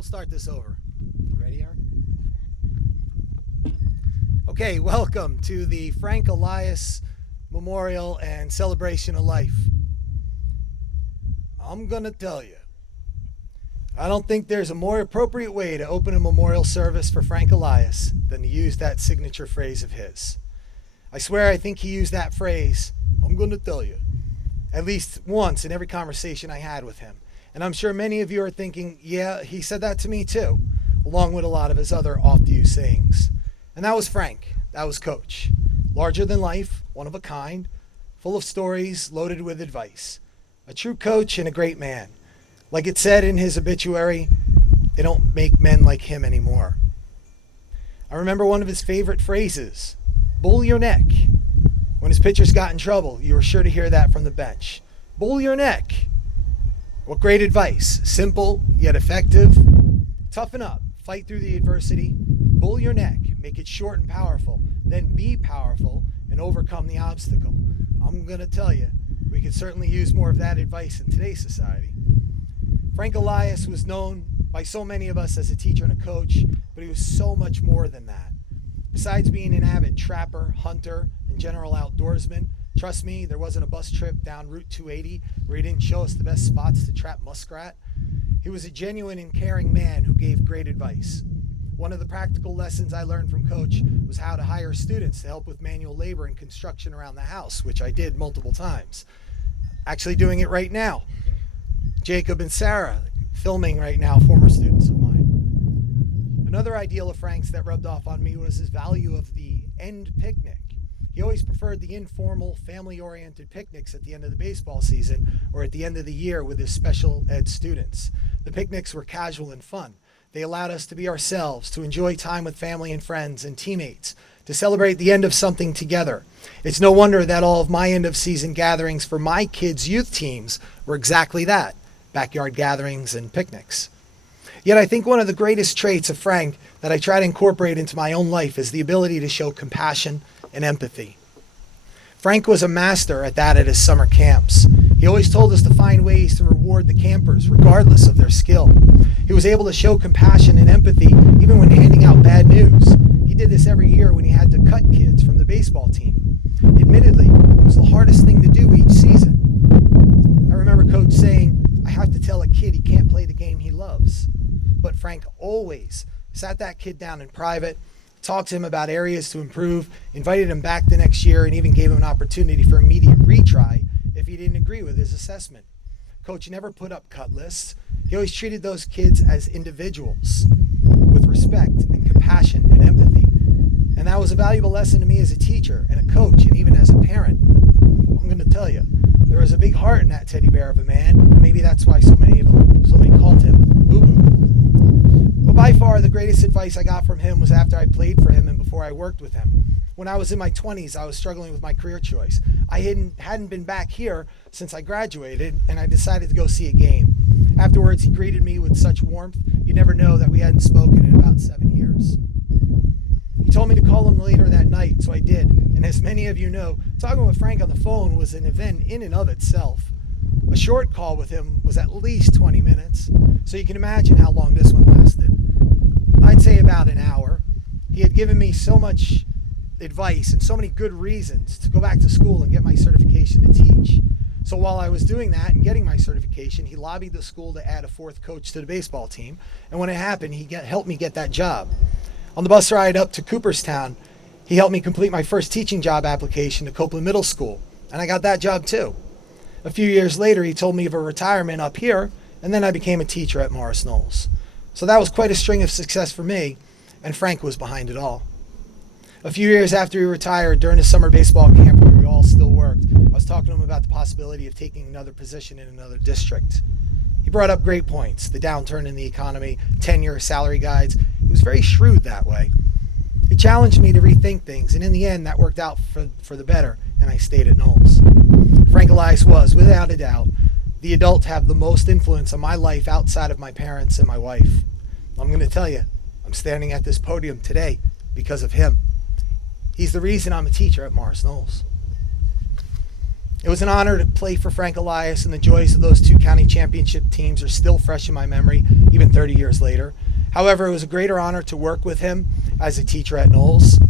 We'll start this over. Ready, Eric? Okay, welcome to the Frank Elias Memorial and Celebration of Life. I'm going to tell you, I don't think there's a more appropriate way to open a memorial service for Frank Elias than to use that signature phrase of his. I swear I think he used that phrase, I'm going to tell you, at least once in every conversation I had with him. And I'm sure many of you are thinking, yeah, he said that to me too, along with a lot of his other oft-used sayings. And that was Frank. That was Coach. Larger than life, one of a kind, full of stories, loaded with advice. A true coach and a great man. Like it said in his obituary, they don't make men like him anymore. I remember one of his favorite phrases, bull your neck. When his pitchers got in trouble, you were sure to hear that from the bench. Bull your neck. What great advice. Simple, yet effective. Toughen up. Fight through the adversity. Bull your neck. Make it short and powerful. Then be powerful and overcome the obstacle. I'm going to tell you, we could certainly use more of that advice in today's society. Frank Elias was known by so many of us as a teacher and a coach, but he was so much more than that. Besides being an avid trapper, hunter, and general outdoorsman, trust me, there wasn't a bus trip down Route 280 where he didn't show us the best spots to trap muskrat. He was a genuine and caring man who gave great advice. One of the practical lessons I learned from Coach was how to hire students to help with manual labor and construction around the house, which I did multiple times. Actually doing it right now. Jacob and Sara, filming right now, former students of mine. Another ideal of Frank's that rubbed off on me was his value of the end picnic. He always preferred the informal, family-oriented picnics at the end of the baseball season or at the end of the year with his special ed students. The picnics were casual and fun. They allowed us to be ourselves, to enjoy time with family and friends and teammates, to celebrate the end of something together. It's no wonder that all of my end-of-season gatherings for my kids' youth teams were exactly that, backyard gatherings and picnics. Yet I think one of the greatest traits of Frank that I try to incorporate into my own life is the ability to show compassion and empathy. Frank was a master at that at his summer camps. He always told us to find ways to reward the campers regardless of their skill. He was able to show compassion and empathy even when handing out bad news. He did this every year when he had to cut kids from the baseball team. Admittedly, it was the hardest thing to do each season. I remember Coach saying, I have to tell a kid he can't play the game he loves. But Frank always sat that kid down in private, talked to him about areas to improve, invited him back the next year, and even gave him an opportunity for immediate retry if he didn't agree with his assessment. Coach never put up cut lists. He always treated those kids as individuals with respect and compassion and empathy. And that was a valuable lesson to me as a teacher and a coach and even as a parent. I'm going to tell you, there was a big heart in that teddy bear of a man, and maybe that's why so many called him Boo Boo. But by far the greatest advice I got from him was after I played for him and before I worked with him. When I was in my 20s, I was struggling with my career choice. I hadn't been back here since I graduated, and I decided to go see a game. Afterwards, he greeted me with such warmth, you never know that we hadn't spoken in about 7 years. He told me to call him later that night, so I did. And as many of you know, talking with Frank on the phone was an event in and of itself. A short call with him was at least 20 minutes, so you can imagine how long this one lasted. I'd say about an hour. He had given me so much advice and so many good reasons to go back to school and get my certification to teach. So while I was doing that and getting my certification, he lobbied the school to add a fourth coach to the baseball team. And when it happened, he helped me get that job. On the bus ride up to Cooperstown, he helped me complete my first teaching job application to Copeland Middle School, and I got that job too. A few years later, he told me of a retirement up here, and then I became a teacher at Morris Knolls. So that was quite a string of success for me, and Frank was behind it all. A few years after he retired, during his summer baseball camp where we all still worked, I was talking to him about the possibility of taking another position in another district. He brought up great points, the downturn in the economy, tenure, salary guides. He was very shrewd that way. He challenged me to rethink things, and in the end, that worked out for the better, and I stayed at Knolls. Frank Elias was, without a doubt, the adult to have the most influence on my life outside of my parents and my wife. I'm going to tell you, I'm standing at this podium today because of him. He's the reason I'm a teacher at Morris Knolls. It was an honor to play for Frank Elias, and the joys of those two county championship teams are still fresh in my memory, even 30 years later. However, it was a greater honor to work with him as a teacher at Knolls,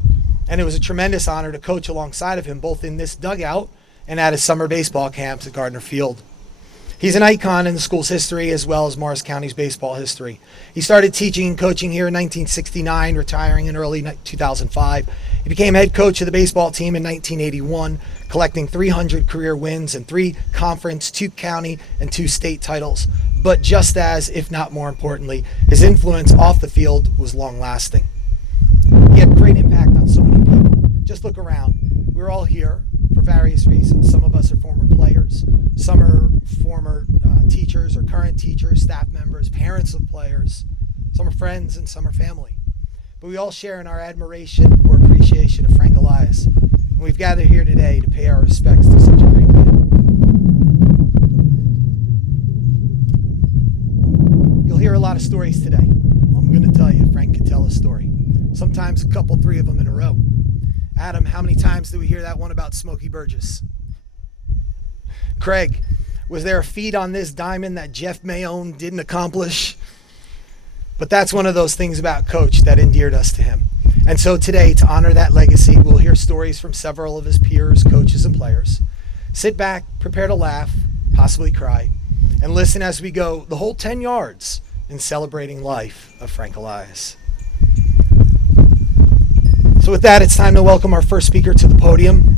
and it was a tremendous honor to coach alongside of him, both in this dugout and at his summer baseball camps at Gardner Field. He's an icon in the school's history as well as Morris County's baseball history. He started teaching and coaching here in 1969, retiring in early 2005. He became head coach of the baseball team in 1981, collecting 300 career wins and 3 conference, 2 county, and 2 state titles. But just as, if not more importantly, his influence off the field was long-lasting. He had great impact on so many people. Just look around. We're all here for various reasons. Some of us are former players. Some are former teachers or current teachers, staff members, parents of players. Some are friends and some are family. But we all share in our admiration or appreciation of Frank Elias. And we've gathered here today to pay our respects to such a great man. You'll hear a lot of stories today. I'm going to tell you, Frank could tell a story. Sometimes a couple, 3 of them in a row. Adam, how many times did we hear that one about Smokey Burgess? Craig, was there a feat on this diamond that Jeff Mayone didn't accomplish? But that's one of those things about Coach that endeared us to him. And so today, to honor that legacy, we'll hear stories from several of his peers, coaches, and players. Sit back, prepare to laugh, possibly cry, and listen as we go the whole 10 yards in celebrating life of Frank Elias. So with that, it's time to welcome our first speaker to the podium.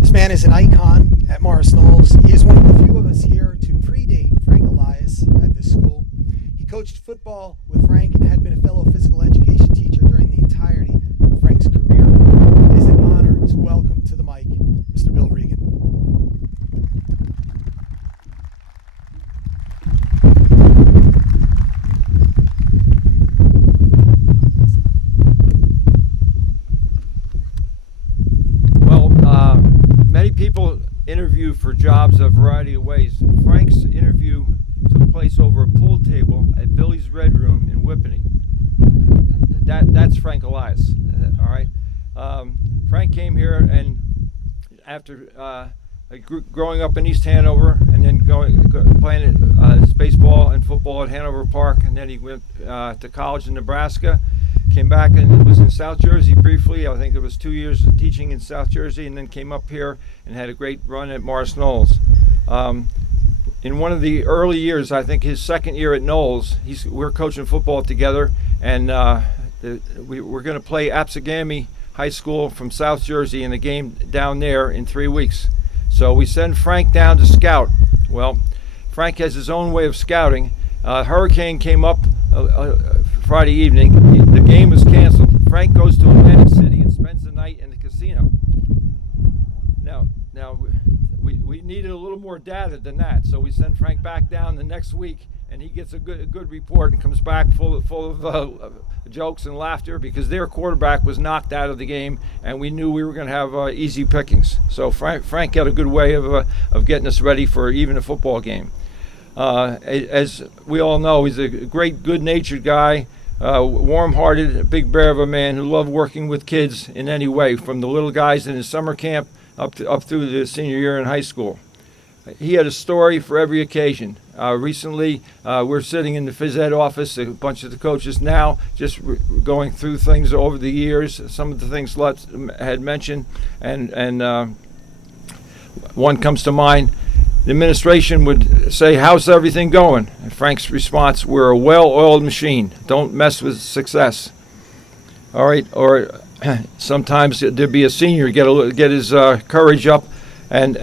This man is an icon at Morris Knolls. He is one of the few of us here to predate Frank Elias at this school. He coached football with Frank and had been a fellow physical education teacher during the entirety of Frank's career. It is an honor to welcome to the mic Mr. Bill Regan. Many people interview for jobs a variety of ways. Frank's interview took place over a pool table at Billy's Red Room in Whippany. That's Frank Elias, all right? Frank came here, and after growing up in East Hanover and then playing baseball and football at Hanover Park, and then he went to college in Nebraska. Came back and was in South Jersey briefly. I think it was 2 years of teaching in South Jersey, and then came up here and had a great run at Morris Knolls. In one of the early years, I think his second year at Knolls, we're coaching football together, and we're going to play Apsagami High School from South Jersey in a game down there in 3 weeks. So we send Frank down to scout. Well, Frank has his own way of scouting. Hurricane came up Friday evening. The game was canceled. Frank goes to Atlantic City and spends the night in the casino. Now we needed a little more data than that, so we send Frank back down the next week, and he gets a good report and comes back full of jokes and laughter because their quarterback was knocked out of the game, and we knew we were going to have easy pickings. So Frank had a good way of getting us ready for even a football game. As we all know, he's a great, good-natured guy, warm-hearted, a big bear of a man who loved working with kids in any way, from the little guys in his summer camp up through the senior year in high school. He had a story for every occasion. Recently, we're sitting in the phys ed office, a bunch of the coaches now, just going through things over the years, some of the things Lutz had mentioned, and one comes to mind. The administration would say, "How's everything going?" And Frank's response, "We're a well-oiled machine. Don't mess with success." All right. Or sometimes there'd be a senior get his courage up and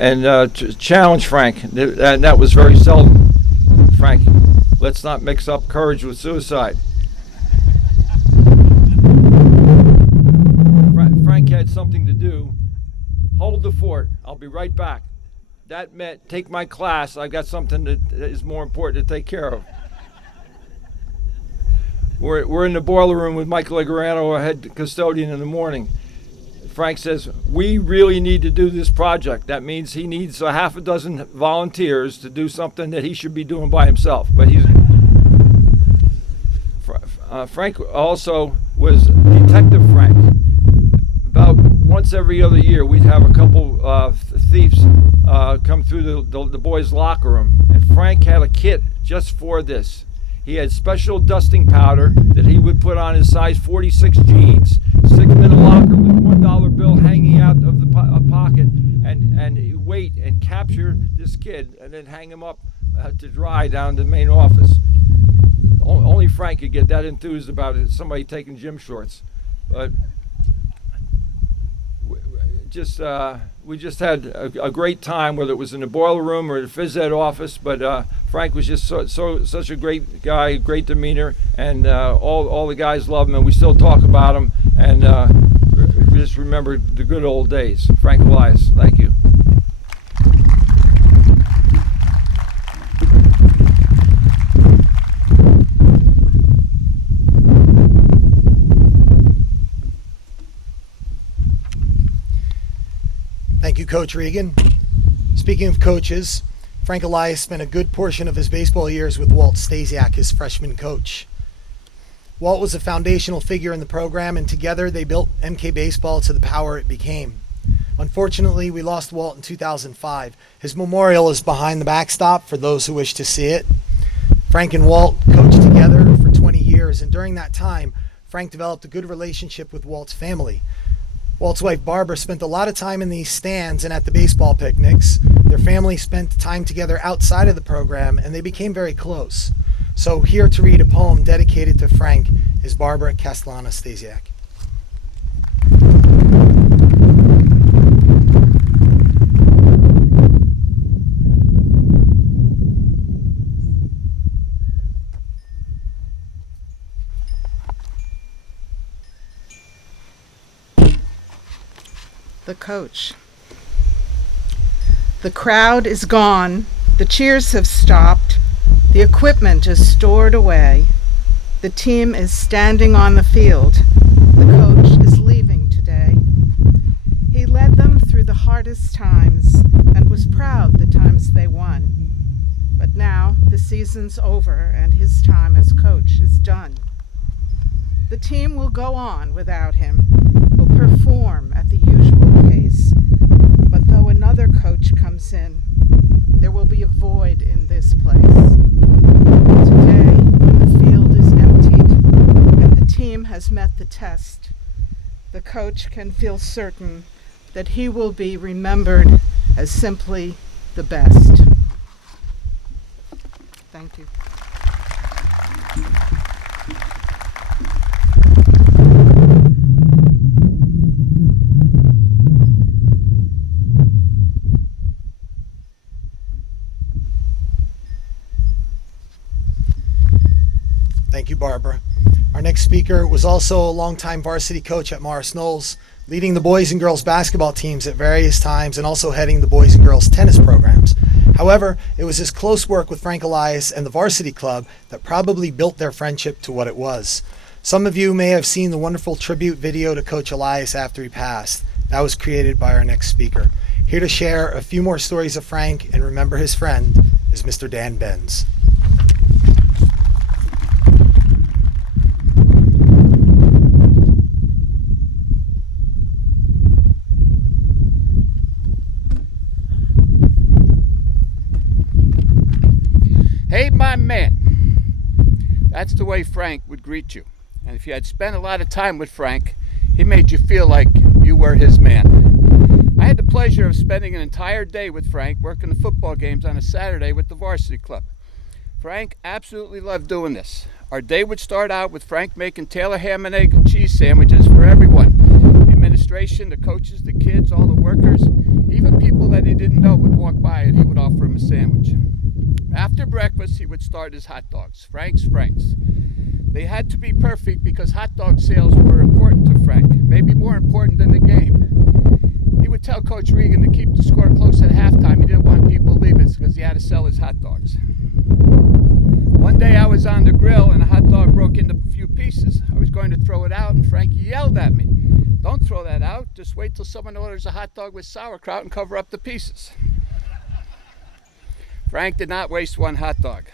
challenge Frank. And that was very seldom. "Frank, let's not mix up courage with suicide." Frank had something to do. "Hold the fort. I'll be right back." That meant, "Take my class. I've got something that is more important to take care of." We're in the boiler room with Michael Legrano, our head custodian, in the morning. Frank says, "We really need to do this project." That means he needs a half a dozen volunteers to do something that he should be doing by himself. But Frank also was Detective Frank. About once every other year, we'd have a couple thieves come through the boys' locker room, and Frank had a kit just for this. He had special dusting powder that he would put on his size 46 jeans, stick them in a locker with $1 bill hanging out of the pocket, and wait and capture this kid and then hang him up to dry down in the main office. Only Frank could get that enthused about it, somebody taking gym shorts. But we just had a great time, whether it was in the boiler room or the phys ed office. But Frank was just such a great guy, great demeanor, and all the guys love him, and we still talk about him, and just remember the good old days. Frank Elias, thank you. Thank you, Coach Regan. Speaking of coaches, Frank Elias spent a good portion of his baseball years with Walt Stasiak, his freshman coach. Walt was a foundational figure in the program, and together they built MK Baseball to the power it became. Unfortunately, we lost Walt in 2005. His memorial is behind the backstop for those who wish to see it. Frank and Walt coached together for 20 years, and during that time, Frank developed a good relationship with Walt's family. Walt's wife Barbara spent a lot of time in these stands and at the baseball picnics. Their family spent time together outside of the program, and they became very close. So here to read a poem dedicated to Frank is Barbara Castellana Stasiak. The coach. The crowd is gone, the cheers have stopped, the equipment is stored away, the team is standing on the field, the coach is leaving today. He led them through the hardest times and was proud the times they won. But now the season's over and his time as coach is done. The team will go on without him, will perform at the usual pace. But though another coach comes in, there will be a void in this place. Today, when the field is emptied and the team has met the test, the coach can feel certain that he will be remembered as simply the best. Thank you. Thank you, Barbara. Our next speaker was also a longtime varsity coach at Morris Knolls, leading the boys and girls basketball teams at various times and also heading the boys and girls tennis programs. However, it was his close work with Frank Elias and the varsity club that probably built their friendship to what it was. Some of you may have seen the wonderful tribute video to Coach Elias after he passed. That was created by our next speaker. Here to share a few more stories of Frank and remember his friend is Mr. Dan Benz. Hey, my man. That's the way Frank would greet you. And if you had spent a lot of time with Frank, he made you feel like you were his man. I had the pleasure of spending an entire day with Frank working the football games on a Saturday with the varsity club. Frank absolutely loved doing this. Our day would start out with Frank making Taylor ham and egg and cheese sandwiches for everyone. The administration, the coaches, the kids, all the workers, even people that he didn't know would walk by and he would offer him a sandwich. After breakfast, he would start his hot dogs, Frank's. They had to be perfect because hot dog sales were important to Frank, maybe more important than the game. He would tell Coach Regan to keep the score close at halftime. He didn't want people leaving because he had to sell his hot dogs. One day I was on the grill and a hot dog broke into a few pieces. I was going to throw it out and Frank yelled at me, "Don't throw that out, just wait till someone orders a hot dog with sauerkraut and cover up the pieces." Frank did not waste one hot dog.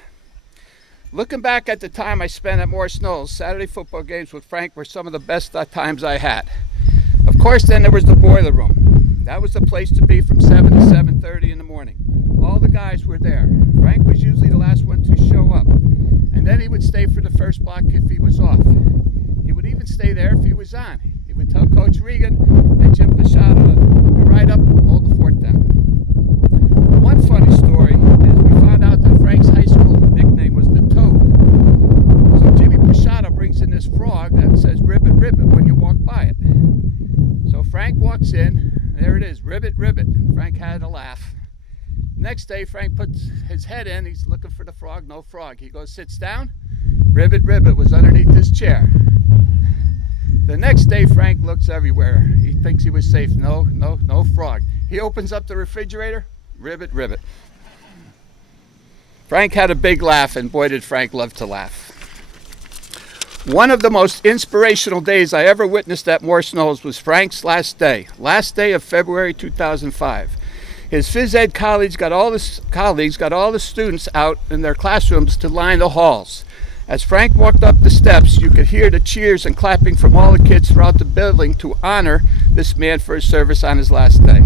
Looking back at the time I spent at Morris Knolls, Saturday football games with Frank were some of the best times I had. Of course, then there was the boiler room. That was the place to be from 7 to 7:30 in the morning. All the guys were there. Frank was usually the last one to show up. And then he would stay for the first block if he was off. He would even stay there if he was on. He would tell Coach Regan and Jim Pashada to be right up, hold the fort down. One funny story is we found out that Frank's high school nickname was the Toad. So Jimmy Pashada brings in this frog that says ribbit, ribbit when you walk by it. So Frank walks in, there it is, ribbit, ribbit. Frank had a laugh. Next day, Frank puts his head in, he's looking for the frog, no frog. He goes, sits down, ribbit, ribbit was underneath his chair. The next day, Frank looks everywhere. He thinks he was safe, no frog. He opens up the refrigerator, ribbit, ribbit. Frank had a big laugh, and boy did Frank love to laugh. One of the most inspirational days I ever witnessed at Morris Knolls was Frank's last day of February 2005. His phys ed colleagues got all the students out in their classrooms to line the halls. As Frank walked up the steps, you could hear the cheers and clapping from all the kids throughout the building to honor this man for his service on his last day.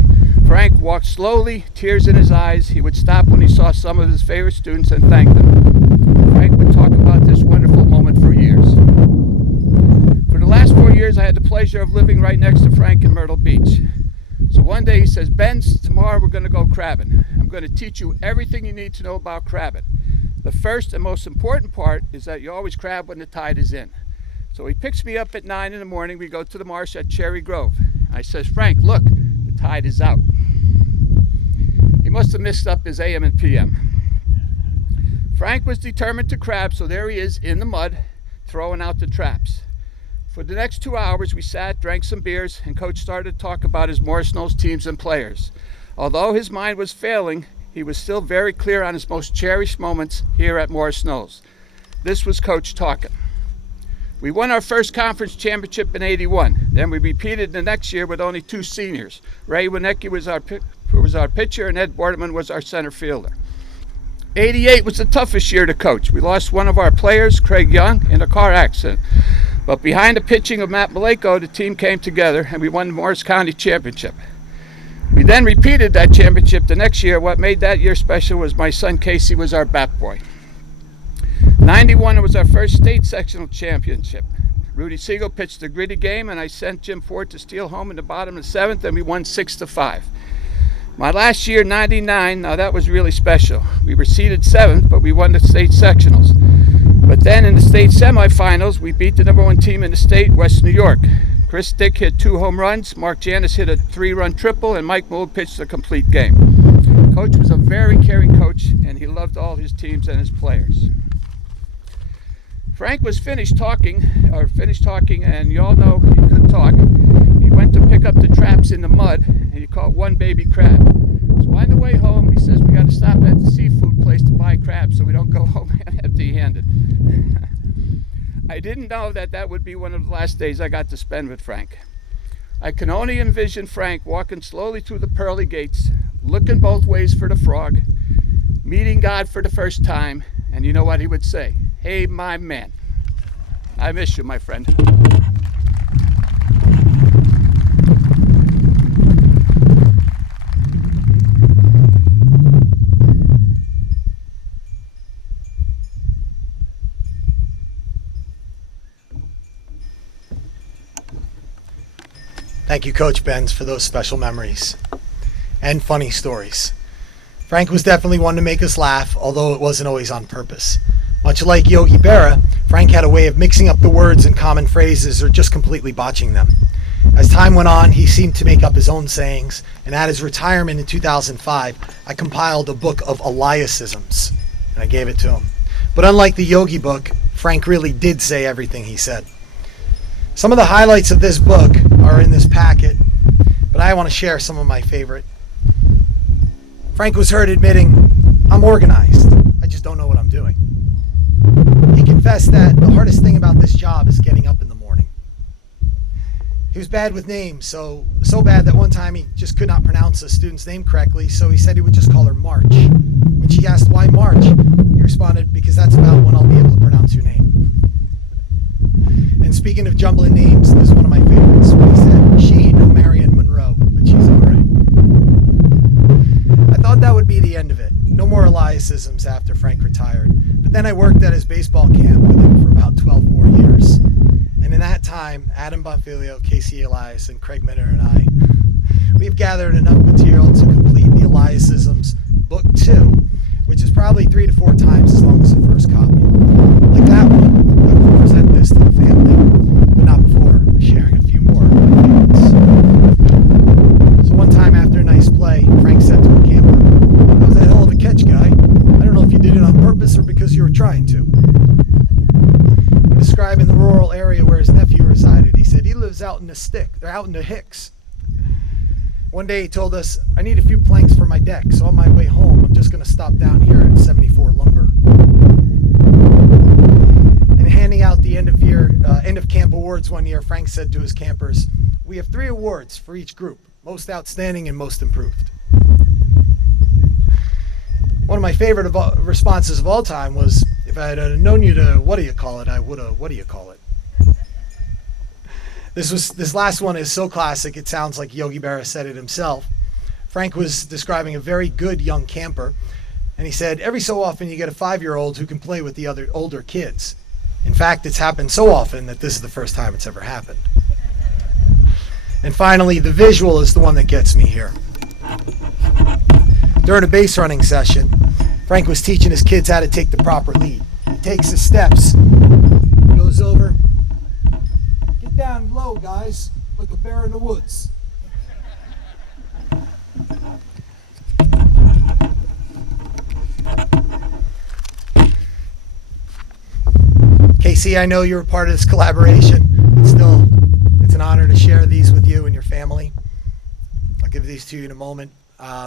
Frank walked slowly, tears in his eyes. He would stop when he saw some of his favorite students and thank them. Frank would talk about this wonderful moment for years. For the last 4 years, I had the pleasure of living right next to Frank in Myrtle Beach. So one day he says, Benz, tomorrow we're going to go crabbing. I'm going to teach you everything you need to know about crabbing. The first and most important part is that you always crab when the tide is in. So he picks me up at 9 in the morning. We go to the marsh at Cherry Grove. I says, Frank, look, the tide is out. He must have mixed up his AM and PM. Frank was determined to crab, so there he is in the mud, throwing out the traps. For the next 2 hours, we sat, drank some beers, and Coach started to talk about his Morris Knolls teams and players. Although his mind was failing, he was still very clear on his most cherished moments here at Morris Knolls. This was Coach talking. We won our first conference championship in '81. Then we repeated the next year with only 2 seniors. Ray Winecki was our pitcher, and Ed Bortman was our center fielder. '88 was the toughest year to coach. We lost one of our players, Craig Young, in a car accident. But behind the pitching of Matt Maleko, the team came together and we won the Morris County Championship. We then repeated that championship the next year. What made that year special was my son Casey was our bat boy. '91 was our first state sectional championship. Rudy Siegel pitched a gritty game and I sent Jim Ford to steal home in the bottom of the 7th, and we won 6-5. My last year, '99, now that was really special. We were seeded 7th, but we won the state sectionals. But then in the state semifinals, we beat the #1 team in the state, West New York. Chris Dick hit 2 home runs, Mark Janis hit a 3-run triple, and Mike Mould pitched a complete game. Coach was a very caring coach, and he loved all his teams and his players. Frank was finished talking, and you all know he could talk. He went to pick up the traps in the mud, and he caught 1 baby crab. So on the way home, he says, we got to stop at the seafood place to buy crabs so we don't go home empty-handed. I didn't know that would be one of the last days I got to spend with Frank. I can only envision Frank walking slowly through the pearly gates, looking both ways for the frog, meeting God for the first time, and you know what he would say? Hey, my man, I miss you, my friend. Thank you, Coach Benz, for those special memories and funny stories. Frank was definitely one to make us laugh, although it wasn't always on purpose. Much like Yogi Berra, Frank had a way of mixing up the words and common phrases or just completely botching them. As time went on, he seemed to make up his own sayings, and at his retirement in 2005, I compiled a book of Eliasisms, and I gave it to him. But unlike the Yogi book, Frank really did say everything he said. Some of the highlights of this book are in this packet, but I want to share some of my favorite. Frank was heard admitting, I'm organized, I just don't know what I'm doing. He confessed that the hardest thing about this job is getting up in the morning. He was bad with names, so bad that one time he just could not pronounce a student's name correctly, so he said he would just call her March. When she asked why March, he responded, because that's about when I'll be able to pronounce your name. And speaking of jumbling names, this is one of my favorites. When he said, she ain't no Marion Monroe, but she's all right. Eliasisms after Frank retired. But then I worked at his baseball camp with him for about 12 more years. And in that time, Adam Bonfiglio, Casey Elias, and Craig Minner and I, we've gathered enough material to complete the Eliasisms Book 2, which is probably 3 to 4 times as long as the first copy. Like that one, I will present this to the family, but not before sharing a few more of my favorites. So one time after a nice play, Frank said to a camper, "That was a hell of a catch, guy. I don't know if you did it on purpose or because you were trying to." Describing the rural area where his nephew resided, he said he lives out in the Hicks. One day he told us, "I need a few planks for my deck, so on my way home, I'm just going to stop down here at 74 Lumber." And handing out the end of camp awards one year, Frank said to his campers, "We have 3 awards for each group, most outstanding and most improved." One of my favorite responses of all time was, "If I had known you to what do you call it, I would have what do you call it." This last one is so classic, it sounds like Yogi Berra said it himself. Frank was describing a very good young camper, and he said, "Every so often you get a 5-year-old who can play with the other older kids. In fact, it's happened so often that this is the first time it's ever happened." And finally, the visual is the one that gets me here. During a base running session, Frank was teaching his kids how to take the proper lead. He takes his steps, goes over, "Get down low, guys, like a bear in the woods." Casey, I know you're a part of this collaboration, but still, it's an honor to share these with you and your family. I'll give these to you in a moment.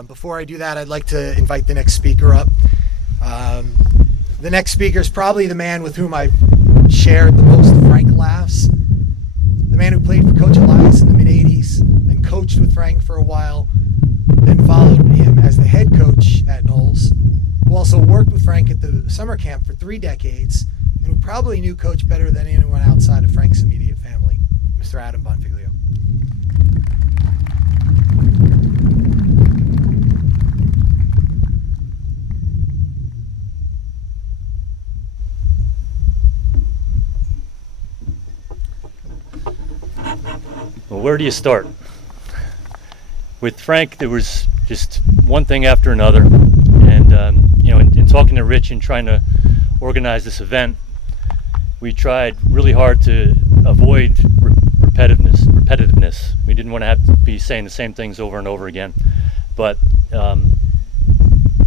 Before I do that, I'd like to invite the next speaker up. The next speaker is probably the man with whom I've shared the most Frank laughs. The man who played for Coach Elias in the mid-'80s, then coached with Frank for a while, then followed him as the head coach at Knolls, who also worked with Frank at the summer camp for 3 decades, and who probably knew Coach better than anyone outside of Frank's immediate family, Mr. Adam Bonfiglio. Well, where do you start? With Frank, there was just one thing after another, and in talking to Rich and trying to organize this event, we tried really hard to avoid repetitiveness. We didn't want to have to be saying the same things over and over again, but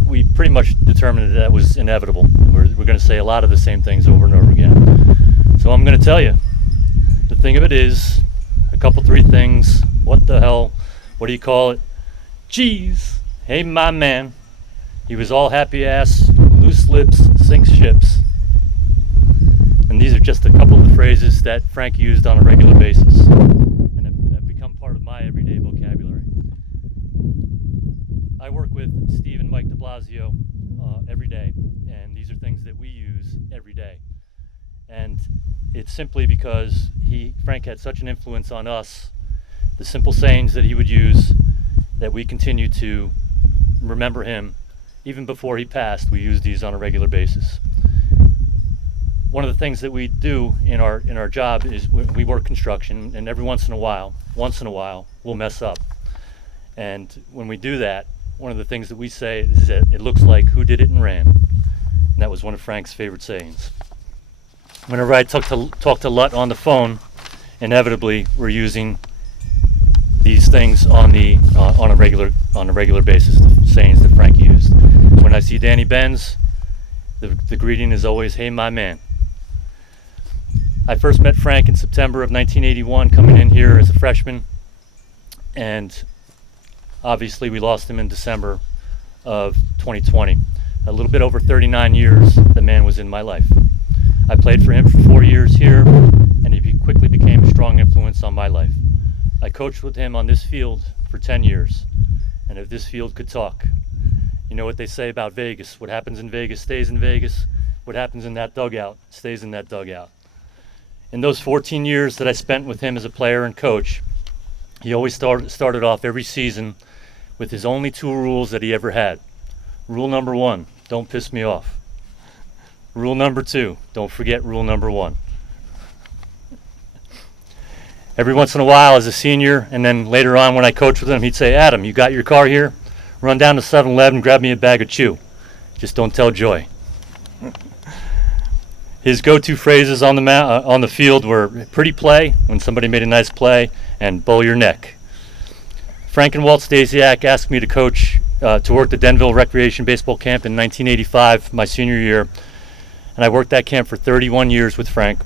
we pretty much determined that was inevitable. We're going to say a lot of the same things over and over again. So I'm going to tell you, the thing of it is, a couple, 3 things. What the hell? What do you call it? Jeez. Hey, my man. He was all happy ass, loose lips, sinks ships. And these are just a couple of the phrases that Frank used on a regular basis and have become part of my everyday vocabulary. I work with Steve and Mike de Blasio every day, and these are things that we use every day. And it's simply because Frank had such an influence on us, the simple sayings that he would use, that we continue to remember him. Even before he passed, we use these on a regular basis. One of the things that we do in our job is we work construction, and every once in a while, we'll mess up. And when we do that, one of the things that we say is that it looks like who did it and ran. And that was one of Frank's favorite sayings. Whenever I talk to Lut on the phone, inevitably we're using these things on a regular basis, the sayings that Frank used. When I see Danny Benz, the greeting is always, "Hey, my man." I first met Frank in September of 1981, coming in here as a freshman, and obviously we lost him in December of 2020. A little bit over 39 years, the man was in my life. I played for him for 4 years here, and he quickly became a strong influence on my life. I coached with him on this field for 10 years, and if this field could talk, you know what they say about Vegas. What happens in Vegas stays in Vegas. What happens in that dugout stays in that dugout. In those 14 years that I spent with him as a player and coach, he always started off every season with his only 2 rules that he ever had. Rule number 1, don't piss me off. Rule number 2, don't forget rule number 1. Every once in a while as a senior, and then later on when I coached with him, he'd say, Adam, you got your car here? Run down to 7-Eleven, grab me a bag of chew. Just don't tell Joy. His go-to phrases on the field were pretty play, when somebody made a nice play, and bow your neck. Frank and Walt Stasiak asked me to coach, to work the Denville Recreation Baseball Camp in 1985, my senior year, and I worked that camp for 31 years with Frank.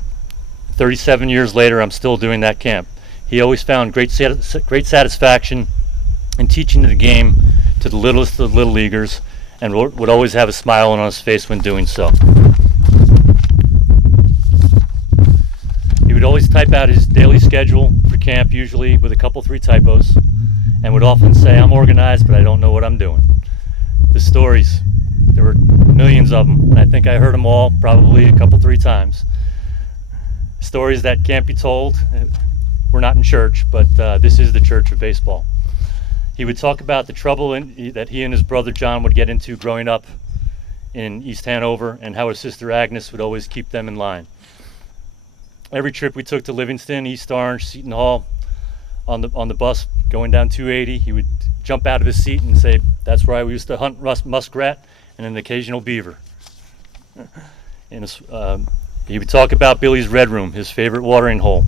37 years later, I'm still doing that camp. He always found great satisfaction in teaching the game to the littlest of the little leaguers, and would always have a smile on his face when doing so. He would always type out his daily schedule for camp, usually with a couple, 3 typos, and would often say, I'm organized, but I don't know what I'm doing. The stories, there were millions of them, and I think I heard them all probably a couple, 3 times. Stories that can't be told. We're not in church, but this is the church of baseball. He would talk about the trouble that he and his brother John would get into growing up in East Hanover, and how his sister Agnes would always keep them in line. Every trip we took to Livingston, East Orange, Seton Hall, on the bus going down 280, he would jump out of his seat and say, that's where I used to hunt muskrat and an occasional beaver. He would talk about Billy's Red Room, his favorite watering hole.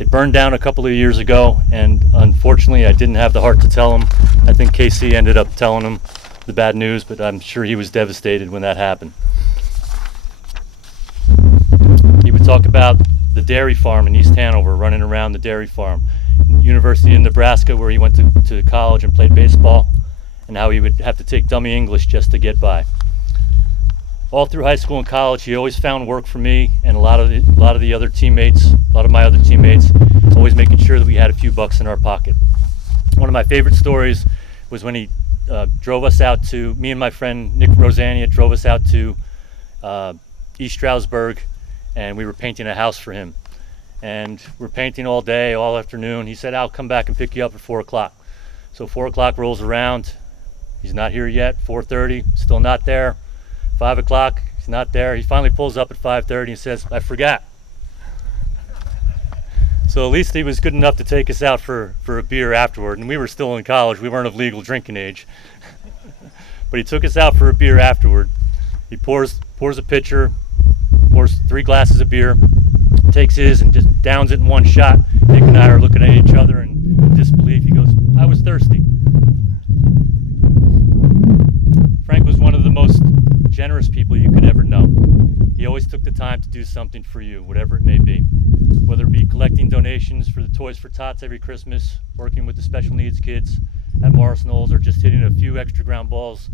It burned down a couple of years ago, and unfortunately I didn't have the heart to tell him. I think KC ended up telling him the bad news, but I'm sure he was devastated when that happened. He would talk about the dairy farm in East Hanover, running around the dairy farm. University of Nebraska, where he went to college and played baseball, and how he would have to take dummy English just to get by. All through high school and college, he always found work for me and a lot of my other teammates, always making sure that we had a few bucks in our pocket. One of my favorite stories was when he drove us out to, me and my friend Nick Rosania drove us out to East Stroudsburg, and we were painting a house for him. And we're painting all day, all afternoon. He said, I'll come back and pick you up at 4 o'clock. So 4 o'clock rolls around. He's not here yet. 4:30, still not there. 5 o'clock, he's not there. He finally pulls up at 5:30 and says, I forgot. So at least he was good enough to take us out for a beer afterward. And we were still in college. We weren't of legal drinking age. But he took us out for a beer afterward. He pours a pitcher, pours 3 glasses of beer, takes his and just downs it in one shot. Nick and I are looking at each other in disbelief. He goes, I was thirsty. Frank was one of the most generous people you could ever know. He always took the time to do something for you, whatever it may be. Whether it be collecting donations for the Toys for Tots every Christmas, working with the special needs kids at Morris Knolls, or just hitting a few extra ground balls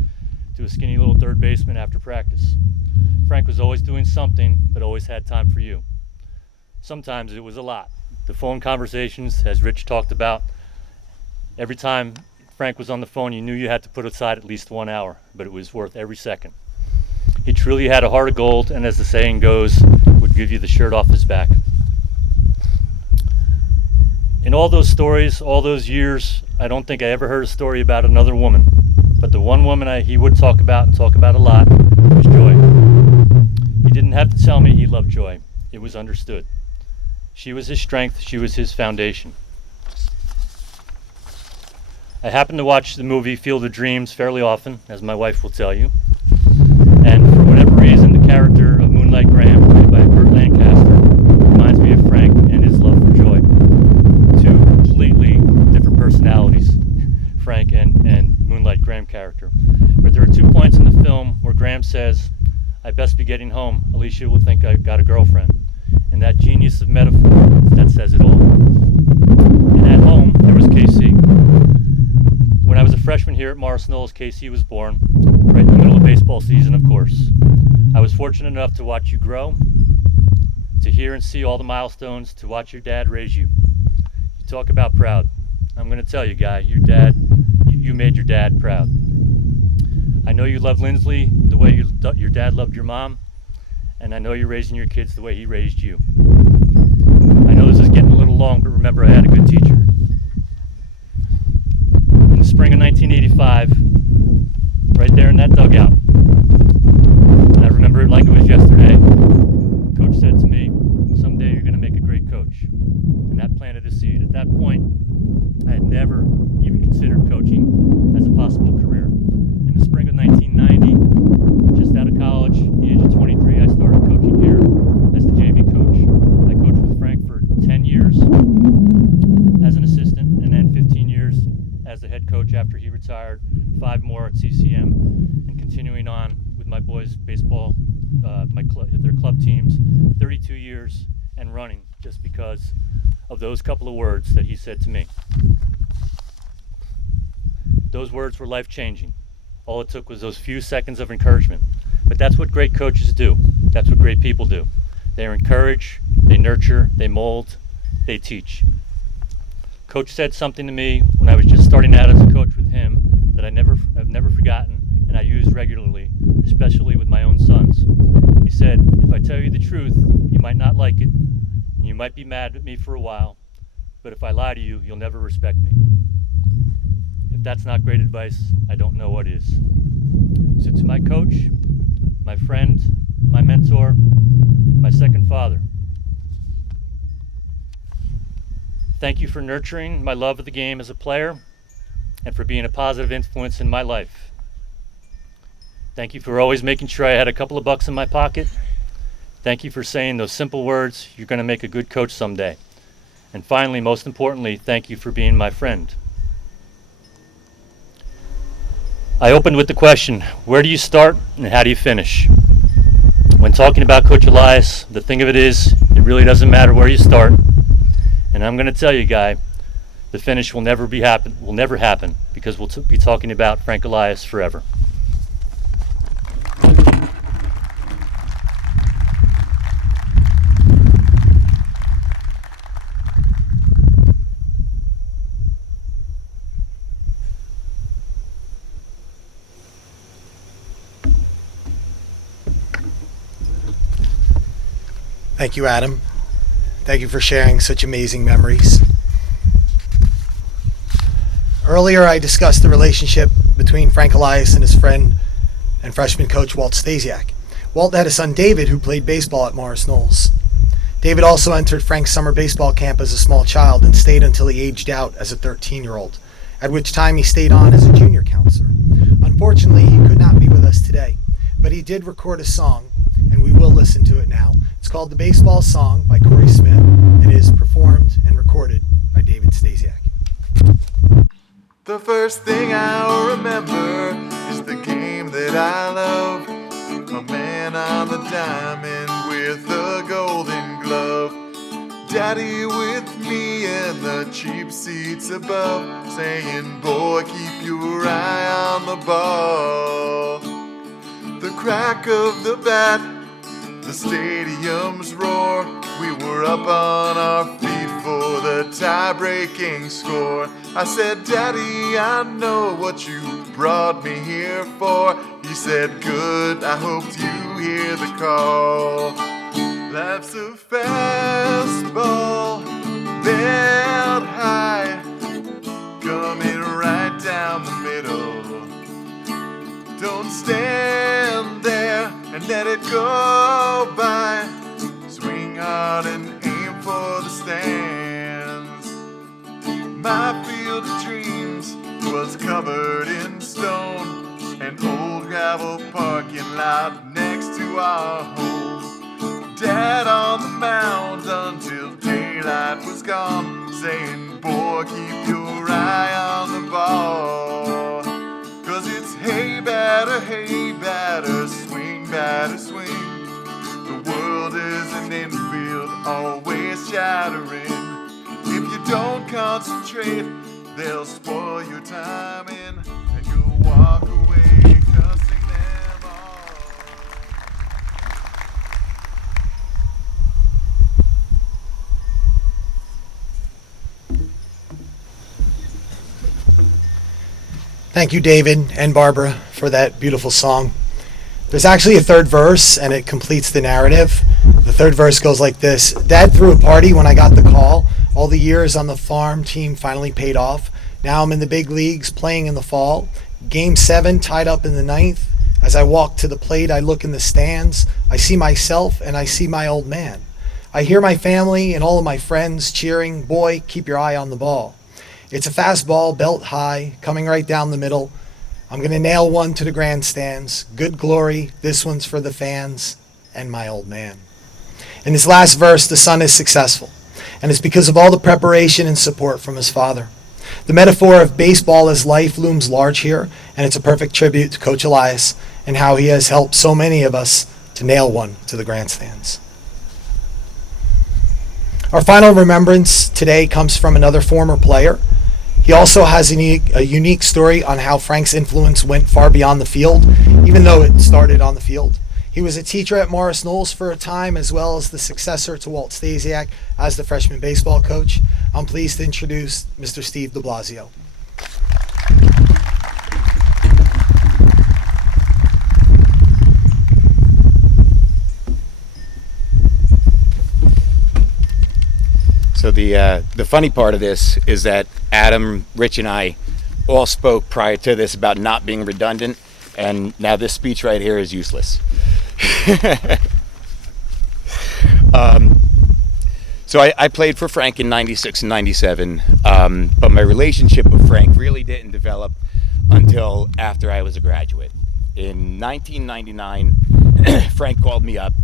to a skinny little third baseman after practice. Frank was always doing something, but always had time for you. Sometimes it was a lot. The phone conversations, as Rich talked about, every time Frank was on the phone, you knew you had to put aside at least 1 hour, but it was worth every second. He truly had a heart of gold, and as the saying goes, would give you the shirt off his back. In all those stories, all those years, I don't think I ever heard a story about another woman. But the one woman he would talk about, and talk about a lot, was Joy. He didn't have to tell me he loved Joy. It was understood. She was his strength. She was his foundation. I happen to watch the movie Field of Dreams fairly often, as my wife will tell you. And for whatever reason, the character of Moonlight Graham, played by Burt Lancaster, reminds me of Frank and his love for Joy. 2 completely different personalities, Frank and Moonlight Graham character. But there are 2 points in the film where Graham says, I best be getting home. Alicia will think I've got a girlfriend. And that genius of metaphor, that says it all. And at home, there was KC. When I was a freshman here at Morris Knolls, KC was born, right in the middle of baseball season, of course. I was fortunate enough to watch you grow, to hear and see all the milestones, to watch your dad raise you. You talk about proud. I'm going to tell you, Guy, you made your dad proud. I know you love Lindsley the way your dad loved your mom, and I know you're raising your kids the way he raised you. I know this is getting a little long, but remember I had a good teacher. In the spring of 1985, right there in that dugout, remember it like it was yesterday. Coach said to me, someday you're going to make a great coach. And that planted a seed. At that point, I had never even considered coaching as a possible career. In the spring of 1990, just out of college, at the age of 23, I started coaching here as the JV coach. I coached with Frank for 10 years as an assistant, and then 15 years as the head coach after he retired, 5 more at CCM, and continuing on with my boys' baseball, their club teams, 32 years and running, just because of those couple of words that he said to me. Those words were life-changing. All it took was those few seconds of encouragement. But that's what great coaches do. That's what great people do. They encourage, they nurture, they mold, they teach. Coach said something to me when I was just starting out as a coach with him that I've never forgotten, and I use regularly, especially with my own sons. He said, if I tell you the truth, you might not like it, and you might be mad at me for a while, but if I lie to you, you'll never respect me. If that's not great advice, I don't know what is. So to my coach, my friend, my mentor, my second father, thank you for nurturing my love of the game as a player and for being a positive influence in my life. Thank you for always making sure I had a couple of bucks in my pocket. Thank you for saying those simple words, you're going to make a good coach someday. And finally, most importantly, thank you for being my friend. I opened with the question, where do you start and how do you finish? When talking about Coach Elias, the thing of it is, it really doesn't matter where you start. And I'm going to tell you, Guy, the finish will never happen because we'll be talking about Frank Elias forever. Thank you, Adam. Thank you for sharing such amazing memories. Earlier, I discussed the relationship between Frank Elias and his friend and freshman coach Walt Stasiak. Walt had a son, David, who played baseball at Morris Knolls. David also entered Frank's summer baseball camp as a small child and stayed until he aged out as a 13-year-old, at which time he stayed on as a junior counselor. Unfortunately, he could not be with us today, but he did record a song, and we will listen to it now. It's called The Baseball Song by Corey Smith, and is performed and recorded by David Stasiak. The first thing I'll remember is the game that I love. A man on the diamond with a golden glove. Daddy with me in the cheap seats above, saying, boy, keep your eye on the ball. The crack of the bat, the stadium's roar. We were up on our feet for the tie-breaking score. I said, Daddy, I know what you brought me here for. He said, good, I hoped you hear the call. That's a fastball, belt high, coming right down the middle. Don't stand there and let it go by. Swing hard and aim for the stands. My field of dreams was covered in stone, an old gravel parking lot next to our home. Dad on the mound until daylight was gone, saying, boy, keep your eye on the ball. 'Cause it's hey batter, swing batter, swing. The world is an infield, always shattering. If you don't concentrate, they'll spoil your timing, and you'll walk away cussing them all. Thank you, David and Barbara, for that beautiful song. There's actually a third verse, and it completes the narrative. The third verse goes like this. Dad threw a party when I got the call. All the years on the farm team finally paid off. Now I'm in the big leagues playing in the fall. Game 7 tied up in the 9th. As I walk to the plate, I look in the stands. I see myself and I see my old man. I hear my family and all of my friends cheering, "Boy, keep your eye on the ball." It's a fastball, belt high, coming right down the middle. I'm going to nail one to the grandstands. Good glory, this one's for the fans and my old man. In his last verse, the son is successful, and it's because of all the preparation and support from his father. The metaphor of baseball as life looms large here, and it's a perfect tribute to Coach Elias and how he has helped so many of us to nail one to the grandstands. Our final remembrance today comes from another former player. He also has a unique story on how Frank's influence went far beyond the field, even though it started on the field. He was a teacher at Morris Knolls for a time, as well as the successor to Walt Stasiak as the freshman baseball coach. I'm pleased to introduce Mr. Steve de Blasio. So the funny part of this is that Adam, Rich, and I all spoke prior to this about not being redundant, and now this speech right here is useless. So I played for Frank in 96 and 97, but my relationship with Frank really didn't develop until after I was a graduate. In 1999, Frank called me up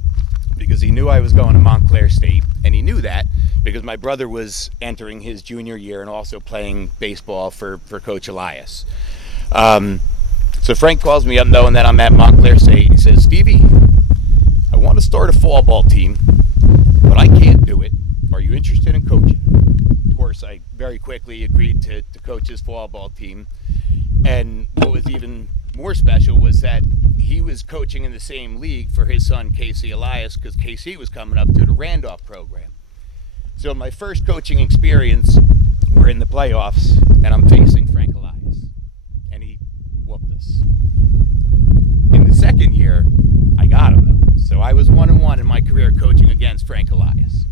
because he knew I was going to Montclair State, and he knew that because my brother was entering his junior year and also playing baseball for Coach Elias. So Frank calls me up knowing that I'm at Montclair State, and he says, "Stevie, I want to start a fall ball team, but I can't do it. Are you interested in coaching?" Of course, I very quickly agreed to coach his fall ball team. And what was even more special was that he was coaching in the same league for his son, Casey Elias, because Casey was coming up through the Randolph program. So my first coaching experience, we're in the playoffs, and I'm facing Frank Elias. And he whooped us. In the second year, I got him, though. So I was 1-1 in my career coaching against Frank Elias.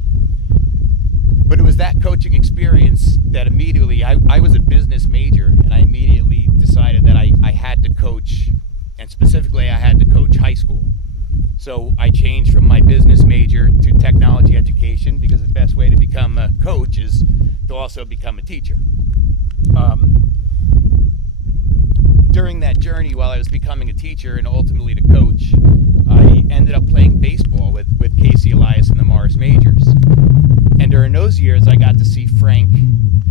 But it was that coaching experience that immediately, I was a business major, and I immediately decided that I had to coach, and specifically I had to coach high school. So I changed from my business major to technology education because the best way to become a coach is to also become a teacher. During that journey while I was becoming a teacher and ultimately to coach, I ended up playing baseball with Casey Elias and the Morris Majors. And during those years, I got to see Frank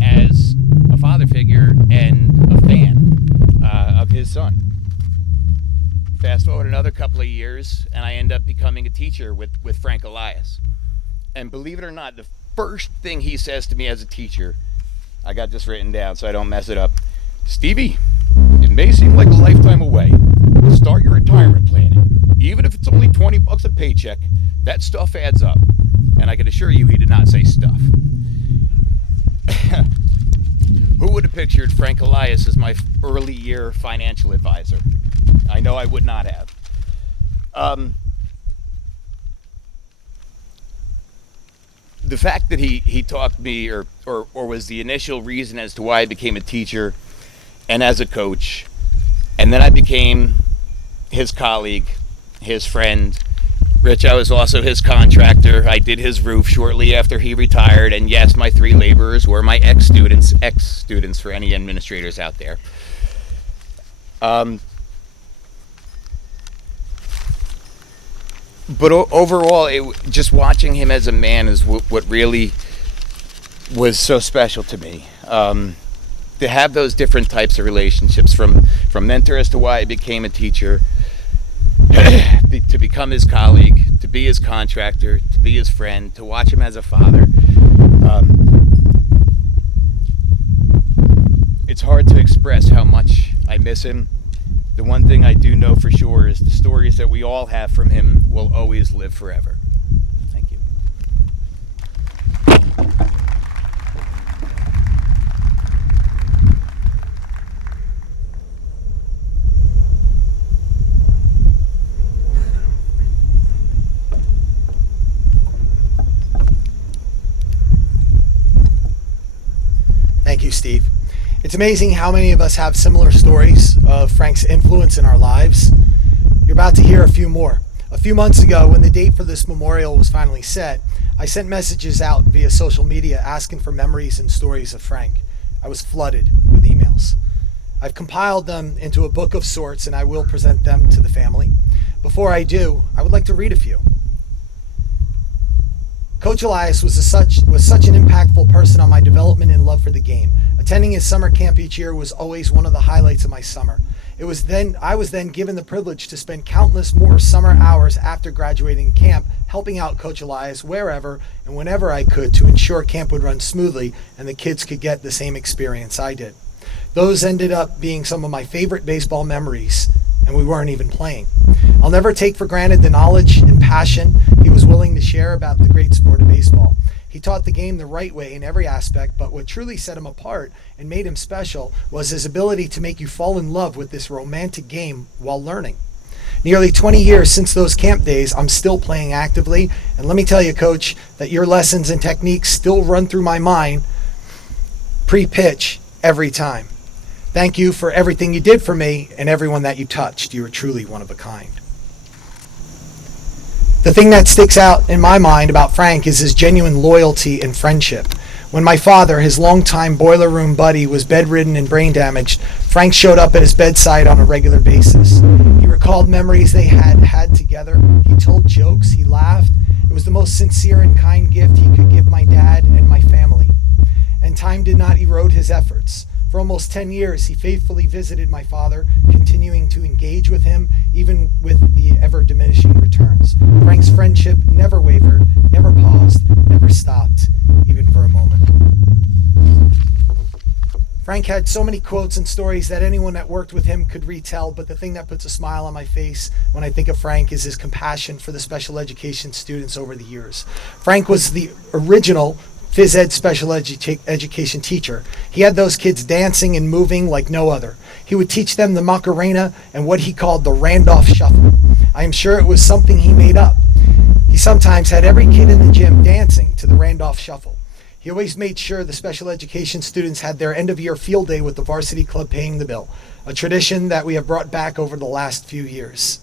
as a father figure and a fan of his son. Fast forward another couple of years, and I end up becoming a teacher with Frank Elias. And believe it or not, the first thing he says to me as a teacher, I got this written down so I don't mess it up. "Stevie, it may seem like a lifetime away, but start your retirement planning. Even if it's only $20 a paycheck, that stuff adds up." And I can assure you he did not say stuff. Who would have pictured Frank Elias as my early year financial advisor? I know I would not have. The fact that he taught me or was the initial reason as to why I became a teacher and as a coach, and then I became his colleague, his friend. Rich, I was also his contractor. I did his roof shortly after he retired, and yes, my 3 laborers were my ex-students for any administrators out there. But overall, just watching him as a man is what really was so special to me. To have those different types of relationships, from mentor as to why I became a teacher, to become his colleague, to be his contractor, to be his friend, to watch him as a father. It's hard to express how much I miss him. The one thing I do know for sure is the stories that we all have from him will always live forever. Thank you. Thank you, Steve. It's amazing how many of us have similar stories of Frank's influence in our lives. You're about to hear a few more. A few months ago, when the date for this memorial was finally set, I sent messages out via social media asking for memories and stories of Frank. I was flooded with emails. I've compiled them into a book of sorts, and I will present them to the family. Before I do, I would like to read a few. Coach Elias was such an impactful person on my development and love for the game. Attending his summer camp each year was always one of the highlights of my summer. I was then given the privilege to spend countless more summer hours after graduating camp helping out Coach Elias wherever and whenever I could to ensure camp would run smoothly and the kids could get the same experience I did. Those ended up being some of my favorite baseball memories, and we weren't even playing. I'll never take for granted the knowledge and passion he was willing to share about the great sport of baseball. He taught the game the right way in every aspect, but what truly set him apart and made him special was his ability to make you fall in love with this romantic game while learning. Nearly 20 years since those camp days, I'm still playing actively, and let me tell you, Coach, that your lessons and techniques still run through my mind pre-pitch every time. Thank you for everything you did for me and everyone that you touched. You were truly one of a kind. The thing that sticks out in my mind about Frank is his genuine loyalty and friendship. When my father, his longtime boiler room buddy, was bedridden and brain damaged, Frank showed up at his bedside on a regular basis. He recalled memories they had together. He told jokes. He laughed. It was the most sincere and kind gift he could give my dad and my family. And time did not erode his efforts. For almost 10 years, he faithfully visited my father, continuing to engage with him, even with the ever-diminishing returns. Frank's friendship never wavered, never paused, never stopped, even for a moment. Frank had so many quotes and stories that anyone that worked with him could retell, but the thing that puts a smile on my face when I think of Frank is his compassion for the special education students over the years. Frank was the original phys ed special education teacher. He had those kids dancing and moving like no other. He would teach them the Macarena and what he called the Randolph Shuffle. I am sure it was something he made up. He sometimes had every kid in the gym dancing to the Randolph Shuffle. He always made sure the special education students had their end-of-year field day with the varsity club paying the bill, a tradition that we have brought back over the last few years.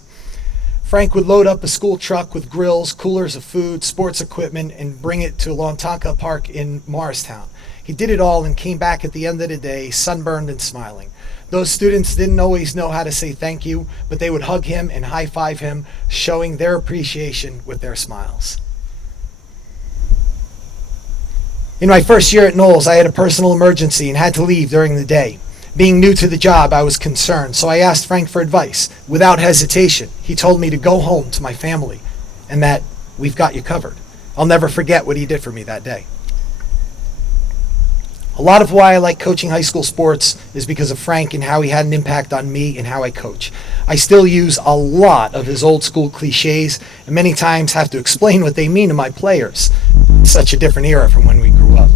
Frank would load up a school truck with grills, coolers of food, sports equipment, and bring it to Lontonka Park in Morristown. He did it all and came back at the end of the day, sunburned and smiling. Those students didn't always know how to say thank you, but they would hug him and high-five him, showing their appreciation with their smiles. In my first year at Knolls, I had a personal emergency and had to leave during the day. Being new to the job, I was concerned, so I asked Frank for advice. Without hesitation, he told me to go home to my family and that we've got you covered. I'll never forget what he did for me that day. A lot of why I like coaching high school sports is because of Frank and how he had an impact on me and how I coach. I still use a lot of his old school cliches and many times have to explain what they mean to my players. It's such a different era from when we grew up.